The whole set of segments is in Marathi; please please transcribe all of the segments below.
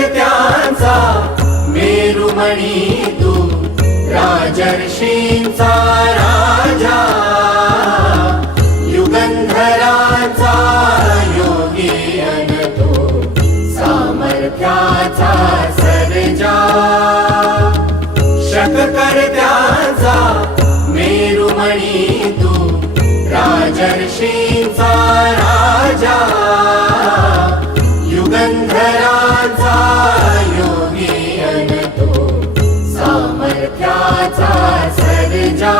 कर्त्यांचा मेरुमणी तू राजर्षींचा राजा युगंधराचा योगी अन तू सामर्थ्याचा सर्जा शककर्त्यांचा मेरुमणी तू राजर्षींचा राजा युगंधराचा योगी अन तू सामर्थ्याचा सर्जा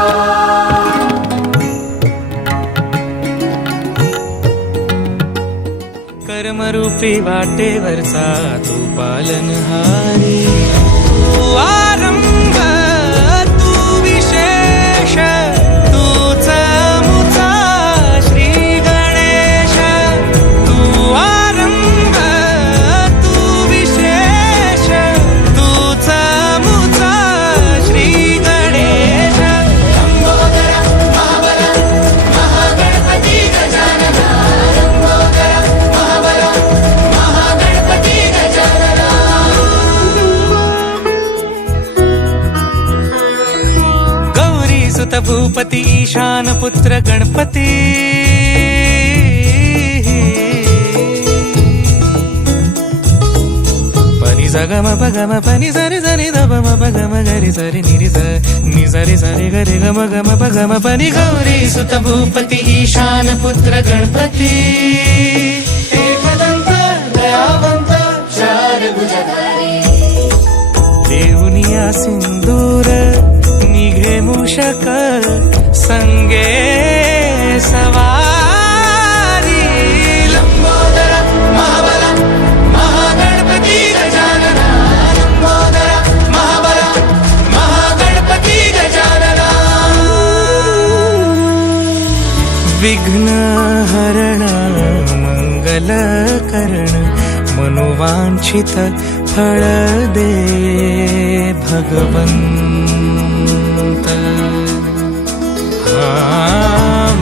कर्मरूपी वाटेवरचा तू पालनहारी तू आरंभ तू विशेष तूच मुचा श्री गणेश तू आरंभ तू विशेष तूच मुचा श्री गणेश लंबोदर महाबल महागणपती गजानन लंबोदर महाबल महागणपती गजानन गौरी सुत भूपती ईशान पुत्र गणपती पनी सगम पगम पनी सरी सरी दब म पगम गरी सरी निरी स नि सरी सरी गरी गम गम पगम पनी गौरी सुत भूपती ईशान पुत्र गणपती एकदंत दयावंत चार भुजधारी देऊनिया सिंदूर निघे मूषक संगे सवारी लंबोदर महाबल महागणपती गजानन लंबोदर महाबल महागणपती गजानन विघ्न हरण मंगल करण मनोवांछित फळ दे भगवंत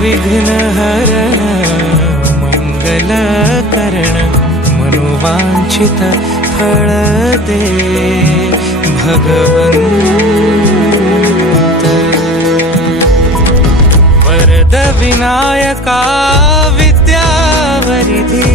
विघ्न हरण मंगल करण मनोवांछित फळ दे भगवंत वरद विनायका विद्यावरिधी